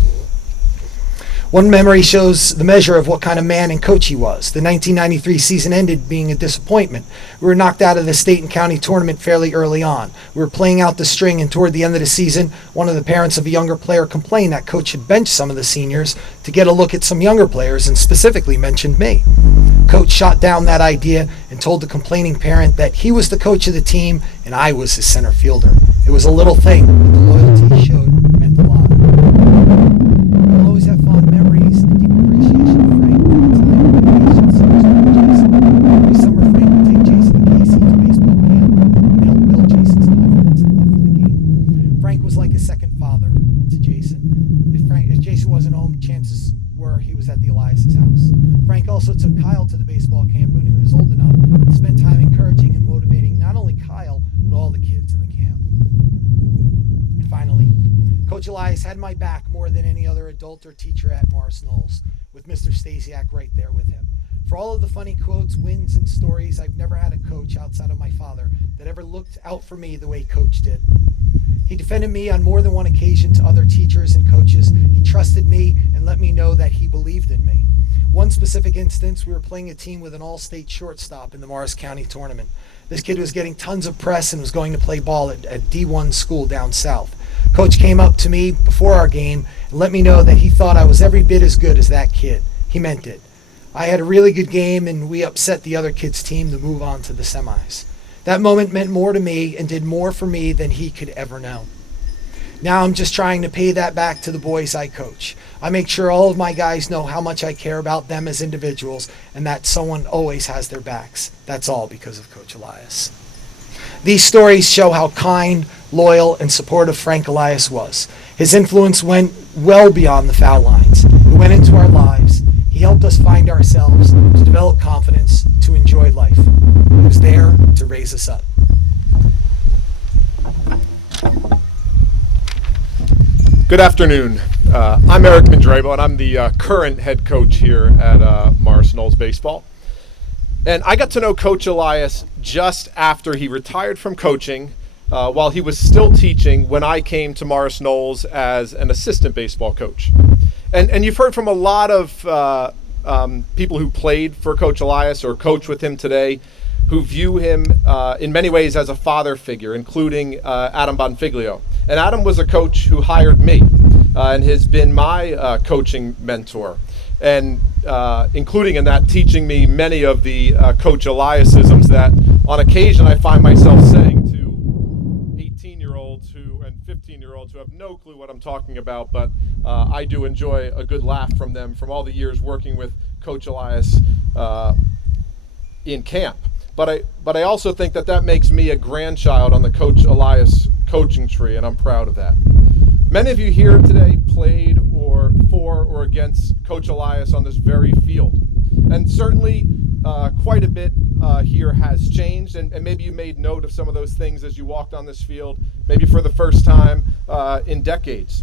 One memory shows the measure of what kind of man and coach he was. The 1993 season ended being a disappointment. We were knocked out of the state and county tournament fairly early on. We were playing out the string, and toward the end of the season, one of the parents of a younger player complained that coach had benched some of the seniors to get a look at some younger players and specifically mentioned me. Coach shot down that idea and told the complaining parent that he was the coach of the team and I was his center fielder. It was a little thing, but the loyalty he showed meant a lot. I'll always have fond memories and deep appreciation of Frank for the time and patience he was with Jason. Every summer, Frank would take Jason and Casey to baseball camp and help build Jason's confidence and love for the game. Frank was like a second father to Jason. If Jason wasn't home, chances were he was at the Elias' house. Frank also took Kyle to the baseball camp when he was old enough and spent time encouraging and motivating not only Kyle, but all the kids in the camp. And finally, Coach Elias had my back more than any other adult or teacher at Morris Knolls, with Mr. Stasiak right there with him. For all of the funny quotes, wins, and stories, I've never had a coach outside of my father that ever looked out for me the way Coach did. He defended me on more than one occasion to other teachers and coaches. He trusted me and let me know that he believed in me. One specific instance, we were playing a team with an all-state shortstop in the Morris County tournament. This kid was getting tons of press and was going to play ball at D1 school down south. Coach came up to me before our game and let me know that he thought I was every bit as good as that kid. He meant it. I had a really good game and we upset the other kid's team to move on to the semis. That moment meant more to me and did more for me than he could ever know. Now I'm just trying to pay that back to the boys I coach. I make sure all of my guys know how much I care about them as individuals and that someone always has their backs. That's all because of Coach Elias. These stories show how kind, loyal, and supportive Frank Elias was. His influence went well beyond the foul lines. It went into our lives. He helped us find ourselves, to develop confidence, to enjoy life. He was there to raise us up. Good afternoon. I'm Eric Mondrabo, and I'm the current head coach here at Morris Knolls Baseball. And I got to know Coach Elias just after he retired from coaching while he was still teaching when I came to Morris Knolls as an assistant baseball coach. And you've heard from a lot of people who played for Coach Elias or coach with him today who view him in many ways as a father figure, including Adam Bonfiglio. And Adam was a coach who hired me and has been my coaching mentor, and including in that teaching me many of the Coach Eliasisms that on occasion I find myself saying to 18-year-olds and 15-year-olds who have no clue what I'm talking about, but I do enjoy a good laugh from them from all the years working with Coach Elias in camp. But I also think that makes me a grandchild on the Coach Elias coaching tree, and I'm proud of that. Many of you here today played or for or against Coach Elias on this very field. And certainly quite a bit here has changed, and maybe you made note of some of those things as you walked on this field, maybe for the first time in decades.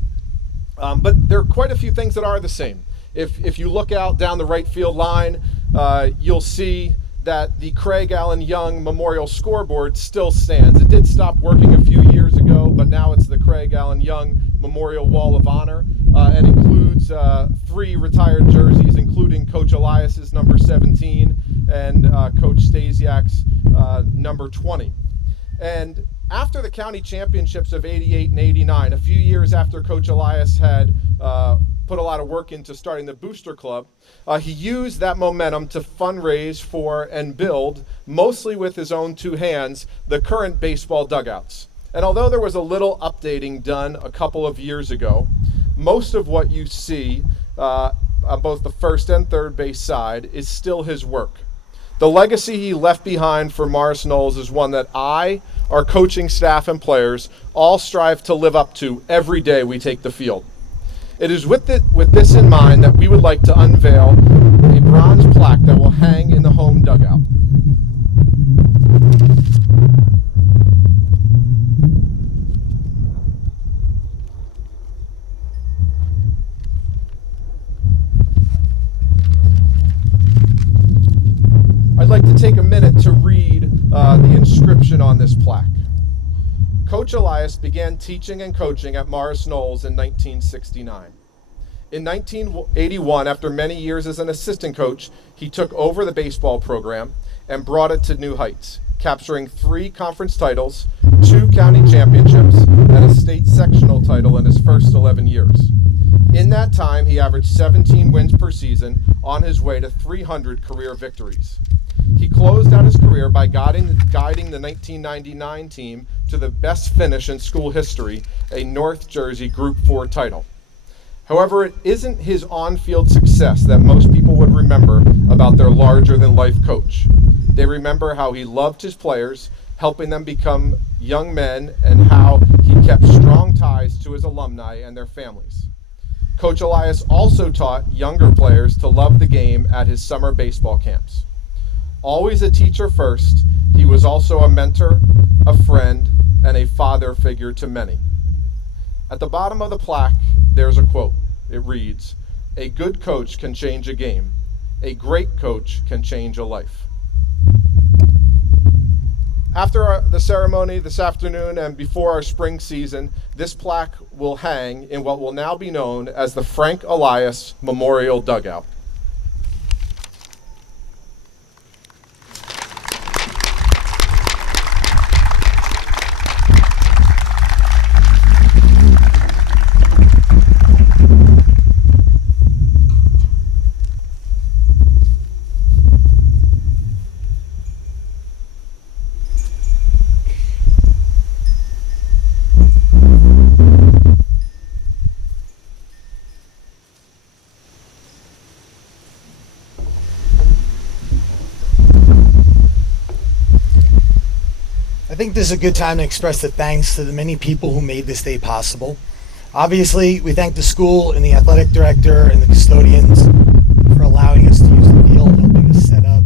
But there are quite a few things that are the same. If you look out down the right field line, you'll see that the Craig Allen Young Memorial Scoreboard still stands. It did stop working a few years ago, but now it's the Craig Allen Young Memorial Wall of Honor, and includes 3 retired jerseys, including Coach Elias's number 17 and Coach Stasiak's number 20. And after the county championships of 88 and 89, a few years after Coach Elias had put a lot of work into starting the Booster Club, he used that momentum to fundraise for and build, mostly with his own 2 hands, the current baseball dugouts. And although there was a little updating done a couple of years ago, most of what you see on both the first and third base side is still his work. The legacy he left behind for Morris Knolls is one that I, our coaching staff and players, all strive to live up to every day we take the field. It is with this in mind that we would like to unveil a bronze plaque that will hang in the home dugout. I'd like to take a minute to read the inscription on this plaque. Coach Elias began teaching and coaching at Morris Knolls in 1969. In 1981, after many years as an assistant coach, he took over the baseball program and brought it to new heights, capturing 3 conference titles, 2 county championships, and a state sectional title in his first 11 years. In that time, he averaged 17 wins per season on his way to 300 career victories. He closed out his career by guiding the 1999 team to the best finish in school history, a North Jersey Group 4 title. However, it isn't his on-field success that most people would remember about their larger-than-life coach. They remember how he loved his players, helping them become young men, and how he kept strong ties to his alumni and their families. Coach Elias also taught younger players to love the game at his summer baseball camps. Always a teacher first, he was also a mentor, a friend, and a father figure to many. At the bottom of the plaque, there's a quote. It reads, "A good coach can change a game. A great coach can change a life." After the ceremony this afternoon and before our spring season, this plaque will hang in what will now be known as the Frank Elias Memorial Dugout. I think this is a good time to express the thanks to the many people who made this day possible. Obviously, we thank the school and the athletic director and the custodians for allowing us to use the field and helping us set up.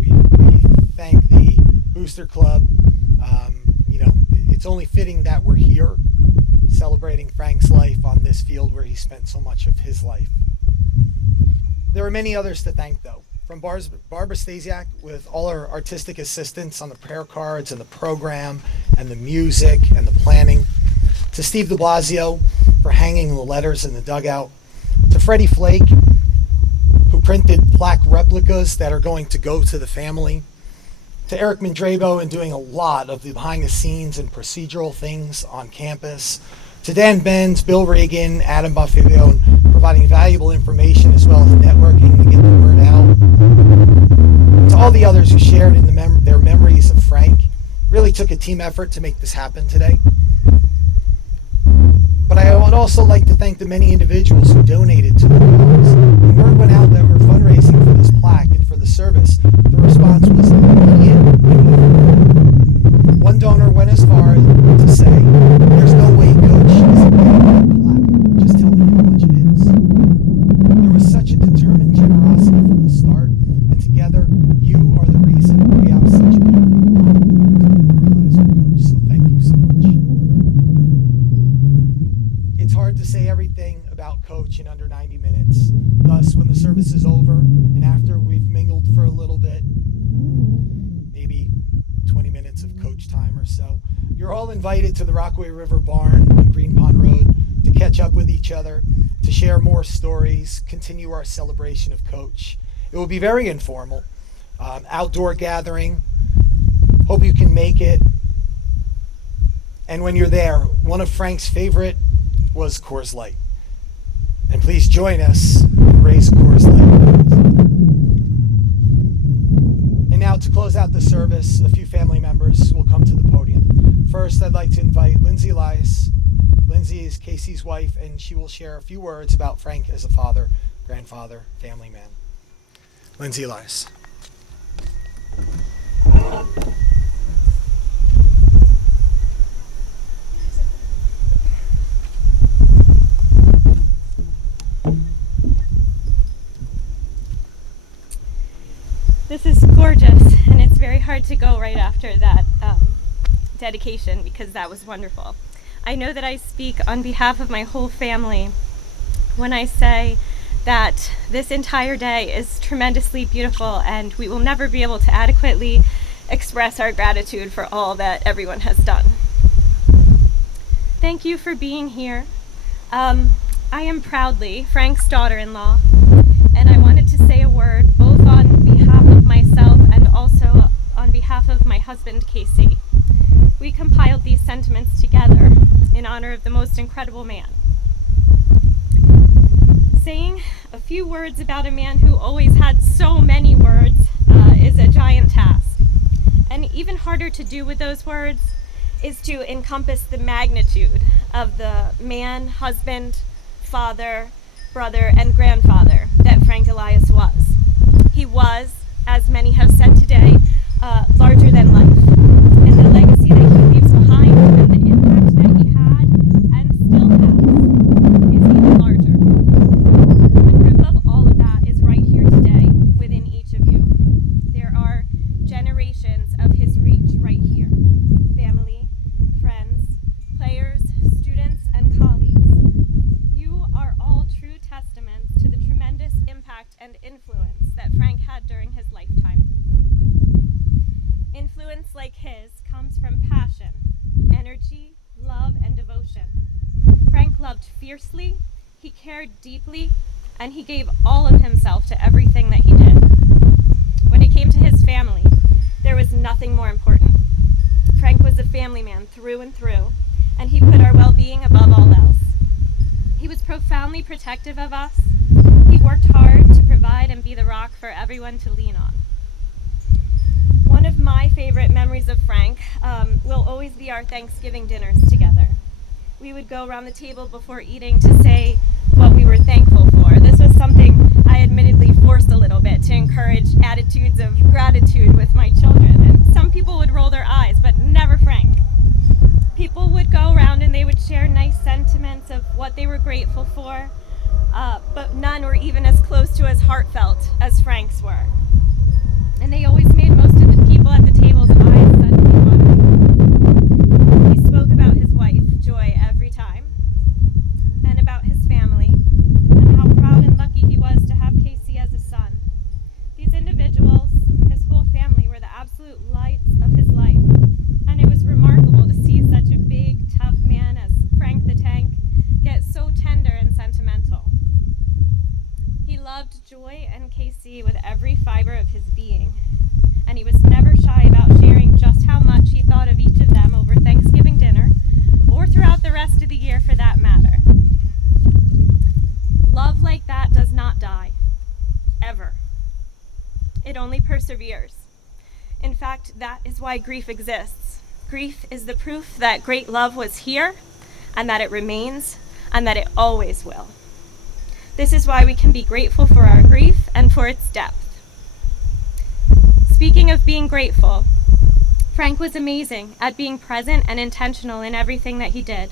We thank the Booster Club. It's only fitting that we're here celebrating Frank's life on this field where he spent so much of his life. There are many others to thank, though. From Barbara Stasiak with all her artistic assistance on the prayer cards and the program and the music and the planning, to Steve de Blasio for hanging the letters in the dugout, to Freddie Flake, who printed plaque replicas that are going to go to the family, to Eric Mondrago in doing a lot of the behind the scenes and procedural things on campus, to Dan Benz, Bill Reagan, Adam Baffiglio, and providing valuable information as well as networking to get the word out. To all the others who shared in their memories of Frank. Really took a team effort to make this happen today. But I would also like to thank the many individuals who donated to the cause. When word went out that we're fundraising for this plaque and for the service, the response was immediate and overwhelming. One donor went as far to say, "There's no way Coach isn't getting that plaque. Just tell me how much it is." There was such a determined generosity from the start, and together, you are the reason we have such a beautiful plaque to memorialize our coach. So thank you so much. It's hard to say everything about Coach in under 90 minutes. Thus, when the service is over and after we've mingled for a little bit, maybe 20 minutes of Coach time or so, you're all invited to the Rockaway River Barn on Green Pond Road to catch up with each other, to share more stories, continue our celebration of Coach. It will be very informal, outdoor gathering. Hope you can make it. And when you're there, one of Frank's favorite was Coors Light. And please join us and raise Coors Light. And now to close out the service, a few family members will come to the podium. First, I'd like to invite Lindsay Elias. Lindsay is Casey's wife, and she will share a few words about Frank as a father, grandfather, family man. Lindsay Elias. This is gorgeous, and it's very hard to go right after that dedication because that was wonderful. I know that I speak on behalf of my whole family when I say that this entire day is tremendously beautiful, and we will never be able to adequately express our gratitude for all that everyone has done. Thank you for being here. I am proudly Frank's daughter-in-law, and I wanted to say a word both on behalf of myself and also on behalf of my husband, Casey. We compiled these sentiments together in honor of the most incredible man. Saying a few words about a man who always had so many words is a giant task. And even harder to do with those words is to encompass the magnitude of the man, husband, father, brother, and grandfather that Frank Elias was. He was, as many have said today, larger than life. And the legacy that he leaves behind and the impact that he had and still has is even larger. The proof of all of that is right here today within each of you. There are generations of his reach right here. Family, friends, players, students, and colleagues. You are all true testaments to the tremendous impact and influence that Frank had during his lifetime. Influence like his comes from passion, energy, love, and devotion. Frank loved fiercely, he cared deeply, and he gave all of himself to everything that he did. When it came to his family, there was nothing more important. Frank was a family man through and through, and he put our well-being above all else. He was profoundly protective of us. He worked hard to provide and be the rock for everyone to lean on. One of my favorite memories of Frank will always be our Thanksgiving dinners together. we would go around the table before eating to say what we were thankful for. This was something I admittedly forced a little bit to encourage attitudes of gratitude with my children. And some people would roll their eyes, but never Frank. People would go around and they would share nice sentiments of what they were grateful for, but none were even as close to as heartfelt as Frank's were. And they always made most of the people at the table's eyes suddenly watery. He spoke about his wife, Joy, every time, and about his family, and how proud and lucky he was to have Casey as a son. These individuals, his whole family, were the absolute lights of his life, and it was remarkable to see such a big, tough man as Frank the Tank get so tender and sentimental. He loved Joy and Casey with every fiber of his being, and he was never shy about sharing just how much he thought of each of them over Thanksgiving dinner, or throughout the rest of the year for that matter. Love like that does not die, ever. It only perseveres. In fact, that is why grief exists. Grief is the proof that great love was here, and that it remains, and that it always will. This is why we can be grateful for our grief and for its depth. Speaking of being grateful, Frank was amazing at being present and intentional in everything that he did.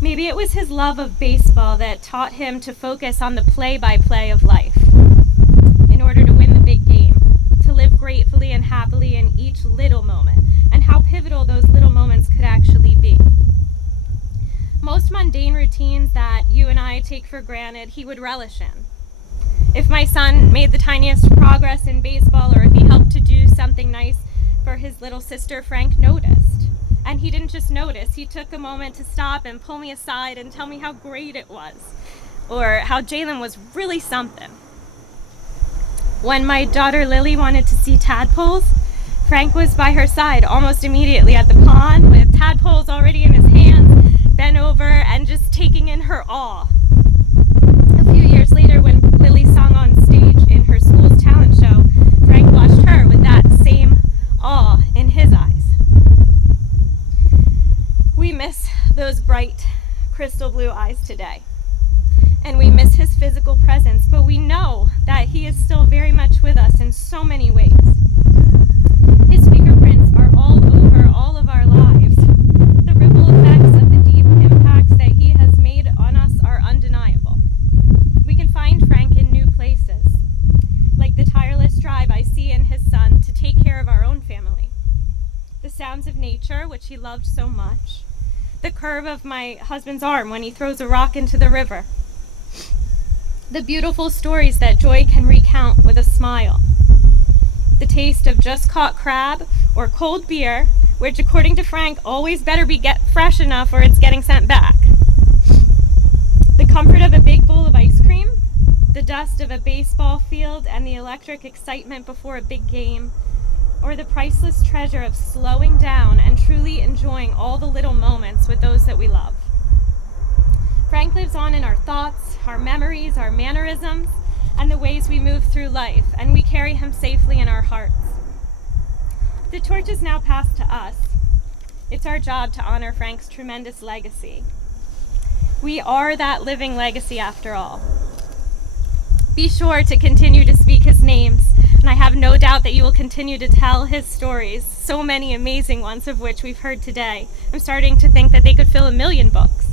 Maybe it was his love of baseball that taught him to focus on the play-by-play of life in order to win the big game, to live gratefully and happily in each little moment, and how pivotal those little moments could actually be. Most mundane routines that you and I take for granted, he would relish in. If my son made the tiniest progress in baseball, or if he helped to do something nice for his little sister, Frank noticed. And he didn't just notice, he took a moment to stop and pull me aside and tell me how great it was, or how Jalen was really something. When my daughter Lily wanted to see tadpoles, Frank was by her side almost immediately at the pond with tadpoles already in his hands, bent over and just taking in her awe. A few years later, when Lily sung on stage in her school's talent show, Frank watched her with that same awe in his eyes. We miss those bright, crystal blue eyes today, and we miss his physical presence, but we know that he is still very much with us in so many ways. His fingerprints are all over all of our lives. The ripple effects of the deep impacts that he has made on us are undeniable. We can find Frank in new places, like the tireless drive I see in his son to take care of our own family, the sounds of nature, which he loved so much, the curve of my husband's arm when he throws a rock into the river, the beautiful stories that Joy can recount with a smile, the taste of just caught crab or cold beer, which according to Frank always better be fresh enough or it's getting sent back, the comfort of a big bowl of ice cream, the dust of a baseball field and the electric excitement before a big game, or the priceless treasure of slowing down and truly enjoying all the little moments with those that we love. Frank lives on in our thoughts, our memories, our mannerisms, and the ways we move through life, and we carry him safely in our hearts. The torch is now passed to us. It's our job to honor Frank's tremendous legacy. We are that living legacy after all. Be sure to continue to speak his names, and I have no doubt that you will continue to tell his stories, so many amazing ones of which we've heard today. I'm starting to think that they could fill 1 million books.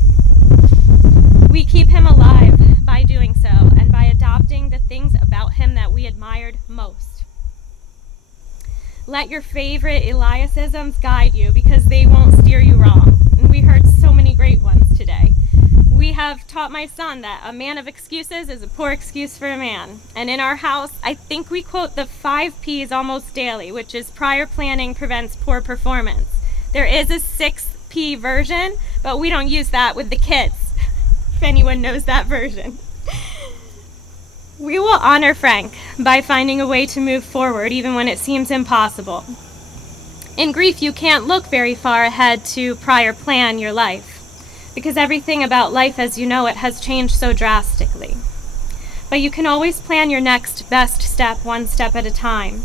We keep him alive by doing so, and by adopting the things about him that we admired most. Let your favorite Eliasisms guide you, because they won't steer you wrong. And we heard so many great ones today. We have taught my son that a man of excuses is a poor excuse for a man. And in our house, I think we quote the 5 P's almost daily, which is prior planning prevents poor performance. There is a 6 P version, but we don't use that with the kids, if anyone knows that version. We will honor Frank by finding a way to move forward even when it seems impossible. In grief, you can't look very far ahead to prior plan your life, because everything about life as you know it has changed so drastically. But you can always plan your next best step one step at a time.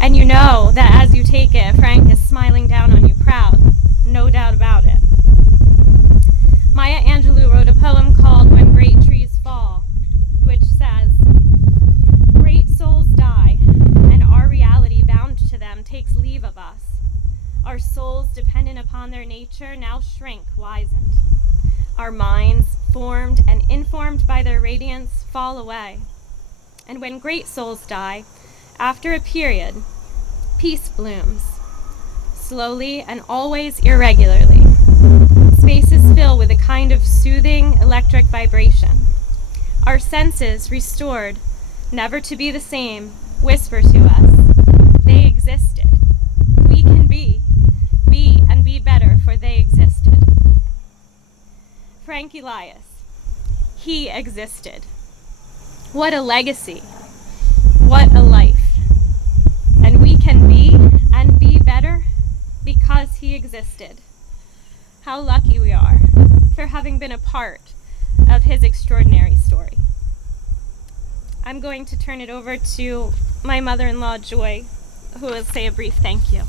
And you know that as you take it, Frank is smiling down on you proud, no doubt about it. their nature now shrink wizened. Our minds, formed and informed by their radiance, fall away. And when great souls die, after a period, peace blooms, slowly and always irregularly. Spaces fill with a kind of soothing electric vibration. Our senses, restored, never to be the same, whisper to us, they existed. We can be and be better, for they existed. Frank Elias, he existed. What a legacy. What a life. And we can be and be better because he existed. How lucky we are for having been a part of his extraordinary story. I'm going to turn it over to my mother-in-law, Joy, who will say a brief thank you.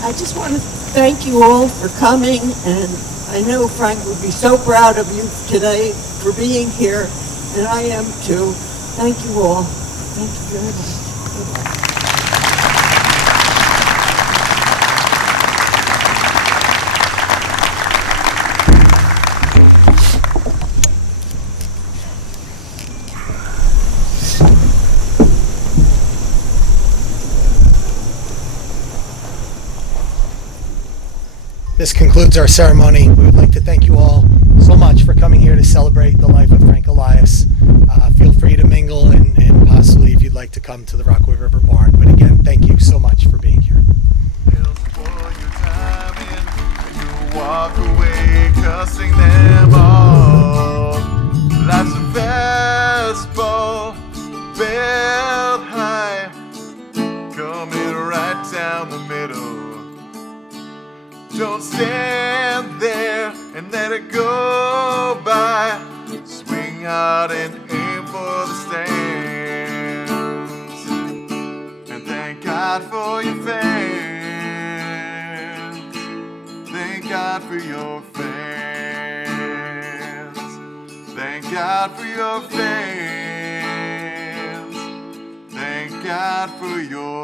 I just want to thank you all for coming, and I know Frank would be so proud of you today for being here, and I am too. Thank you all. Thank you very much. This concludes our ceremony. We would like to thank you all so much for coming here to celebrate the life of Frank Elias. Feel free to mingle and possibly, if you'd like, to come to the Rockaway River Barn. But again, thank you so much for being here. Walk away cussing them all. Life's a fastball, belt high, coming right down the middle. Don't stand there and let it go by. Swing hard and aim for the stands. And thank God for your fans. Thank God for your fans. Thank God for your fans. Thank God for your